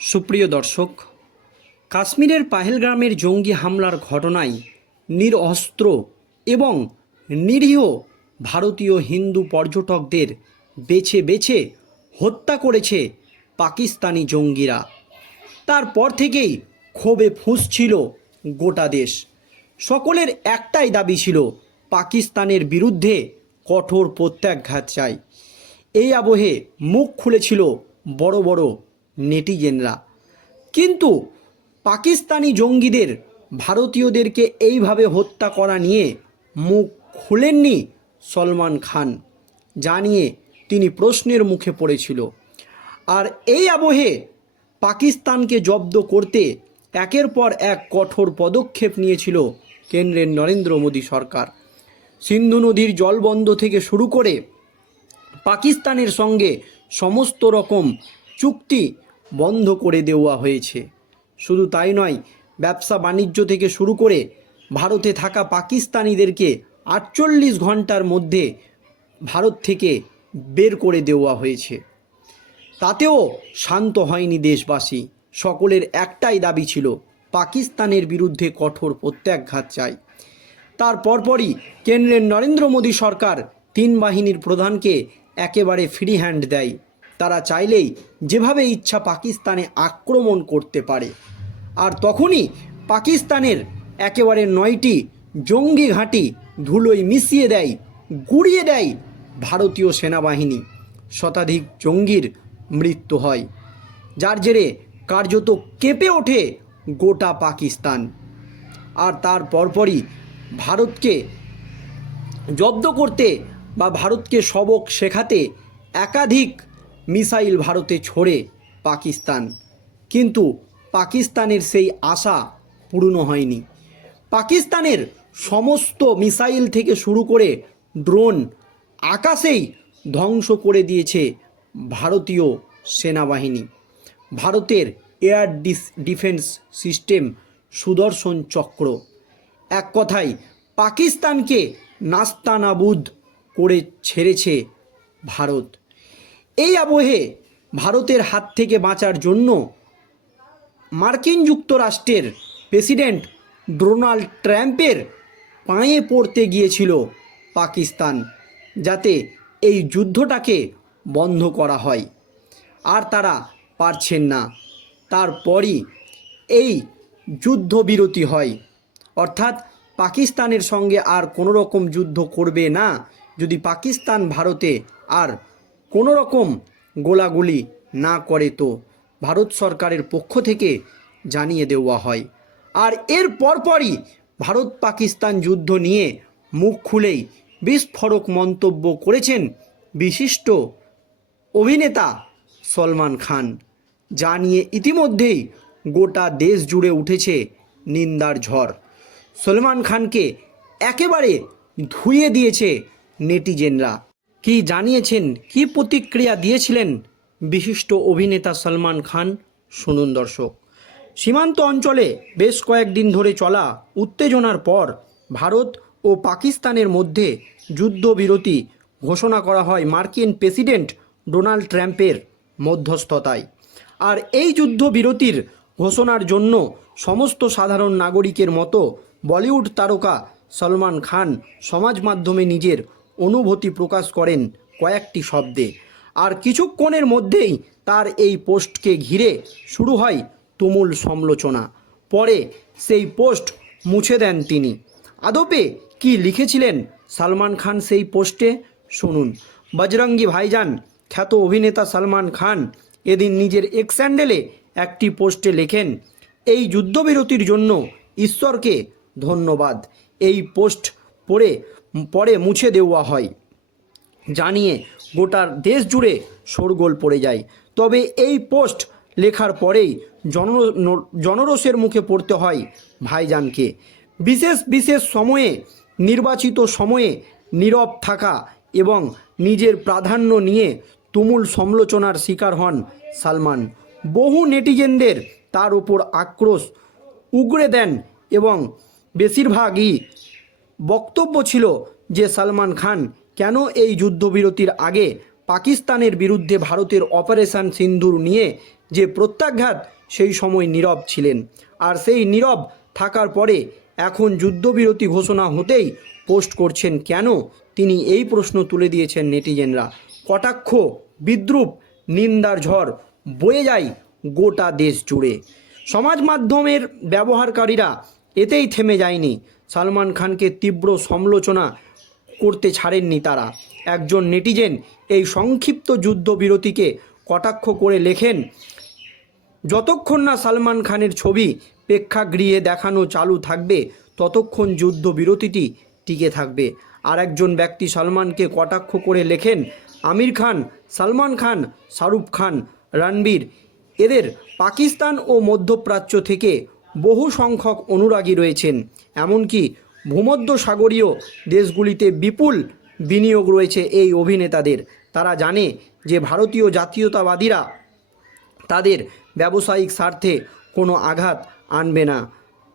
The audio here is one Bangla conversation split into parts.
সুপ্রিয় দর্শক, কাশ্মীরের পাহেলগ্রামের জঙ্গি হামলার ঘটনায় নিরঅস্ত্র এবং নিরীহ ভারতীয় হিন্দু পর্যটকদের বেছে বেছে হত্যা করেছে পাকিস্তানি জঙ্গিরা। তারপর থেকেই ক্ষোভে ফুঁসছিল গোটা দেশ। সকলের একটাই দাবি ছিল, পাকিস্তানের বিরুদ্ধে কঠোর প্রত্যাঘাত চাই। এই আবহে মুখ খুলেছিল বড় বড় নেটিজেনরা। কিন্তু পাকিস্তানি জঙ্গিদের ভারতীয়দেরকে এইভাবে হত্যা করা নিয়ে মুখ খুলেননি সলমান খান, যা নিয়ে তিনি প্রশ্নের মুখে পড়েছিল। আর এই আবহে পাকিস্তানকে জব্দ করতে একের পর এক কঠোর পদক্ষেপ নিয়েছিল কেন্দ্রের নরেন্দ্র মোদী সরকার। সিন্ধু নদীর জলবন্ধ থেকে শুরু করে পাকিস্তানের সঙ্গে সমস্ত রকম চুক্তি বন্ধ করে দেওয়া হয়েছে। শুধু তাই নয়, ব্যবসা বাণিজ্য থেকে শুরু করে ভারতে থাকা পাকিস্তানিদেরকে আটচল্লিশ ঘণ্টার মধ্যে ভারত থেকে বের করে দেওয়া হয়েছে। তাতেও শান্ত হয়নি দেশবাসী। সকলের একটাই দাবি ছিল, পাকিস্তানের বিরুদ্ধে কঠোর প্রত্যাঘাত চাই। তার পরপরই কেন্দ্রের নরেন্দ্র মোদী সরকার তিন বাহিনীর প্রধানকে একেবারে ফ্রি হ্যান্ড দেয়। তারা চাইলেই যেভাবে ইচ্ছা পাকিস্তানে আক্রমণ করতে পারে। আর তখনই পাকিস্তানের একেবারে নয়টি জঙ্গি ঘাঁটি ধুলোয় মিশিয়ে দেয়, গুড়িয়ে দেয় ভারতীয় সেনাবাহিনী। শতাধিক জঙ্গির মৃত্যু হয়, যার জেরে কার্যত কেঁপে ওঠে গোটা পাকিস্তান। আর তার পরপরই ভারতকে জব্দ করতে বা ভারতকে সবক শেখাতে একাধিক মিসাইল ভারতে ছোড়ে পাকিস্তান। কিন্তু পাকিস্তানের সেই আশা পূর্ণ হয়নি। পাকিস্তানের সমস্ত মিসাইল থেকে শুরু করে ড্রোন আকাশেই ধ্বংস করে দিয়েছে ভারতীয় সেনাবাহিনী। ভারতের এয়ার ডিস ডিফেন্স সিস্টেম সুদর্শন চক্র। এক কথায়, পাকিস্তানকে নাস্তানাবুদ করে ছেড়েছে ভারত। এই আবহে ভারতের হাত থেকে বাঁচার জন্য মার্কিন যুক্তরাষ্ট্রের প্রেসিডেন্ট ডোনাল্ড ট্রাম্পের পায়ে পড়তে গিয়েছিল পাকিস্তান, যাতে এই যুদ্ধটাকে বন্ধ করা হয়। আর তারা পারছেন না। তারপরই এই যুদ্ধবিরতি হয়। অর্থাৎ পাকিস্তানের সঙ্গে আর কোনো রকম যুদ্ধ করবে না। যদি পাকিস্তান ভারতে আর কোনো রকম গোলাগুলি না করে তো ভারত সরকারের পক্ষ থেকে জানিয়ে দেওয়া হয়। আর এর পরপরই ভারত পাকিস্তান যুদ্ধ নিয়ে মুখ খুলেই বিস্ফোরক মন্তব্য করেছেন বিশিষ্ট অভিনেতা সলমান খান, যা নিয়ে ইতিমধ্যেই গোটা দেশ জুড়ে উঠেছে নিন্দার ঝড়। সলমান খানকে একেবারে ধুয়ে দিয়েছে নেটিজেনরা। কি জানিয়েছেন? কি প্রতিক্রিয়া দিয়েছিলেন? বিশিষ্ট অভিনেতা সলমান খান, শুনুন দর্শক। সীমান্ত অঞ্চলে বেশ কয়েকদিন ধরে চলা উত্তেজনার পর ভারত ও পাকিস্তানের মধ্যে যুদ্ধবিরতি ঘোষণা করা হয় মার্কিন প্রেসিডেন্ট ডোনাল্ড ট্রাম্পের মধ্যস্থতায়। আর এই যুদ্ধবিরতির ঘোষণার জন্য সমস্ত সাধারণ নাগরিকের মতো বলিউড তারকা সলমান খান সমাজ মাধ্যমে নিজের অনুভূতি প্রকাশ করেন কয়েকটি শব্দে। আর কিছুক্ষণের মধ্যেই তার এই পোস্টকে ঘিরে শুরু হয় তুমুল সমালোচনা। পরে সেই পোস্ট মুছে দেন তিনি। আদপে কি লিখেছিলেন সালমান খান সেই পোস্টে? শুনুন। বজরঙ্গি ভাইজান, খ্যাত অভিনেতা সালমান খান এদিন নিজের এক্স স্যান্ডেলে একটি পোস্টে লেখেন, এই যুদ্ধবিরতির জন্য ঈশ্বরকে ধন্যবাদ। এই পোস্ট পড়ে পরে মুছে দেওয়া হয়। জানিয়ে গোটার দেশ জুড়ে শোরগোল পড়ে যায়। তবে এই পোস্ট লেখার পরেই জন জনরোষের মুখে পড়তে হয় ভাইজানকে। বিশেষ বিশেষ সময়ে, নির্বাচিত সময়ে নীরব থাকা এবং নিজের প্রাধান্য নিয়ে তুমুল সমালোচনার শিকার হন সালমান। বহু নেটিজেনদের তার উপর আক্রোশ উগড়ে দেন এবং বেশিরভাগই বক্তব্য ছিল যে সালমান খান কেন এই যুদ্ধবিরতির আগে পাকিস্তানের বিরুদ্ধে ভারতের অপারেশন সিন্ধুর নিয়ে যে প্রত্যাঘাত, সেই সময় নীরব ছিলেন। আর সেই নীরব থাকার পরে এখন যুদ্ধবিরতি ঘোষণা হতেই পোস্ট করছেন কেন? তিনি এই প্রশ্ন তুলে দিয়েছেন নেটিজেনরা। কটাক্ষ, বিদ্রুপ, নিন্দার ঝড় বয়ে যায় গোটা দেশ জুড়ে। সমাজ মাধ্যমের ব্যবহারকারীরা এতেই থেমে যায়নি। সালমান খানকে তীব্র সমালোচনা করতে ছাড়েননি তারা। একজন নেটিজেন এই সংক্ষিপ্ত যুদ্ধবিরতিকে কটাক্ষ করে লেখেন, যতক্ষণ না সালমান খানের ছবি প্রেক্ষাগৃহে দেখানো চালু থাকবে, ততক্ষণ যুদ্ধবিরতিটি টিকে থাকবে। আর একজন ব্যক্তি সালমানকে কটাক্ষ করে লেখেন, আমির খান, সালমান খান, শাহরুখ খান, রণবীর, এদের পাকিস্তান ও মধ্যপ্রাচ্য থেকে বহু সংখ্যক অনুরাগী রয়েছেন। এমনকি ভূমধ্য সাগরীয় দেশগুলিতে বিপুল বিনিয়োগ রয়েছে এই অভিনেতাদের। তারা জানে যে ভারতীয় জাতীয়তাবাদীরা তাদের ব্যবসায়িক স্বার্থে কোনো আঘাত আনবে না।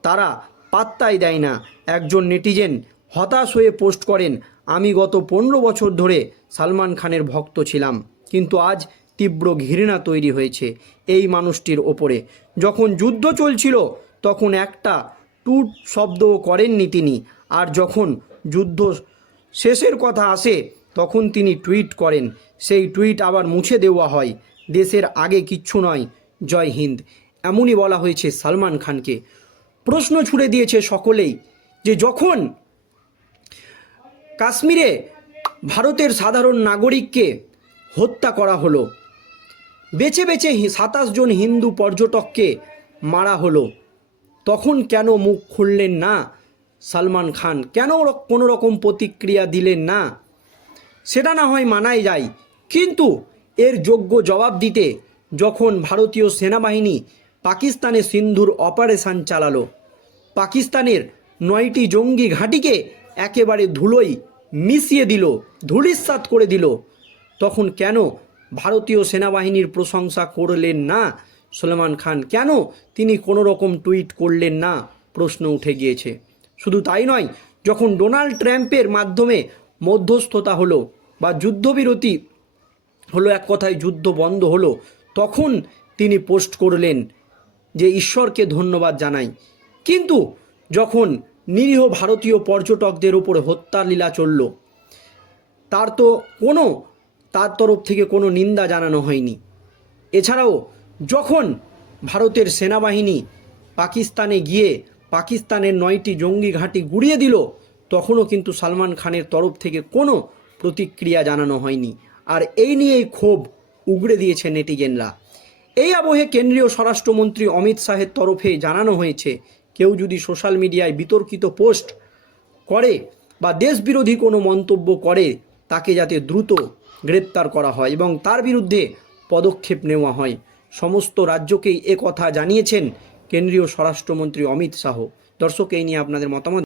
তারা পাত্তাই দেয় না। একজন নেটিজেন হতাশ হয়ে পোস্ট করেন, আমি গত পনেরো বছর ধরে সালমান খানের ভক্ত ছিলাম, কিন্তু আজ তীব্র ঘৃণা তৈরি হয়েছে এই মানুষটির ওপরে। যখন যুদ্ধ চলছিল তখন একটা টুট শব্দও করেননি তিনি। আর যখন যুদ্ধ শেষের কথা আসে, তখন তিনি টুইট করেন, সেই টুইট আবার মুছে দেওয়া হয়, দেশের আগে কিচ্ছু নয়, জয় হিন্দ। এমনই বলা হয়েছে সালমান খানকে। প্রশ্ন ছুড়ে দিয়েছে সকলেই যে যখন কাশ্মীরে ভারতের সাধারণ নাগরিককে হত্যা করা হলো, বেছে বেছে সাতাশ জন হিন্দু পর্যটককে মারা হলো তখন কেন মুখ খুললেন না সালমান খান? কেন কোনো রকম প্রতিক্রিয়া দিলেন না? সেটা না হয় মানাই যায়। কিন্তু এর যোগ্য জবাব দিতে যখন ভারতীয় সেনাবাহিনী পাকিস্তানে সিন্ধুর অপারেশন চালালো, পাকিস্তানের নয়টি জঙ্গি ঘাঁটিকে একেবারে ধুলোই মিশিয়ে দিল ধুলিস্বাত করে দিল, তখন কেন ভারতীয় সেনাবাহিনীর প্রশংসা করলেন না সলমান খান। কেন তিনি কোনো রকম টুইট করলেন না? প্রশ্ন উঠে গিয়েছে। শুধু তাই নয়, যখন ডোনাল্ড ট্রাম্পের মাধ্যমে মধ্যস্থতা হলো বা যুদ্ধবিরতি হলো, এক কথায় যুদ্ধ বন্ধ হলো, তখন তিনি পোস্ট করলেন যে, ঈশ্বরকে ধন্যবাদ জানাই। কিন্তু যখন নিরীহ ভারতীয় পর্যটকদের উপরে হত্যার লীলা চলল, তার তো কোনো, তার তরফ থেকে কোনো নিন্দা জানানো হয়নি। এছাড়াও যখন ভারতের সেনাবাহিনী পাকিস্তানে গিয়ে পাকিস্তানের নয়টি জঙ্গি ঘাঁটি গুড়িয়ে দিল, তখনও কিন্তু সালমান খানের তরফ থেকে কোনো প্রতিক্রিয়া জানানো হয়নি। আর এই নিয়েই ক্ষোভ উগড়ে দিয়েছে নেটিজেনরা। এই আবহে কেন্দ্রীয় স্বরাষ্ট্রমন্ত্রী অমিত শাহের তরফে জানানো হয়েছে, কেউ যদি সোশ্যাল মিডিয়ায় বিতর্কিত পোস্ট করে বা দেশবিরোধী কোনো মন্তব্য করে, তাকে যাতে দ্রুত গ্রেপ্তার করা হয় এবং তার বিরুদ্ধে পদক্ষেপ নেওয়া হয়। সমস্ত রাজ্যকেই এ কথা জানিয়েছেন কেন্দ্রীয় স্বরাষ্ট্রমন্ত্রী অমিত শাহ। দর্শক এই নিয়ে আপনাদের মতামত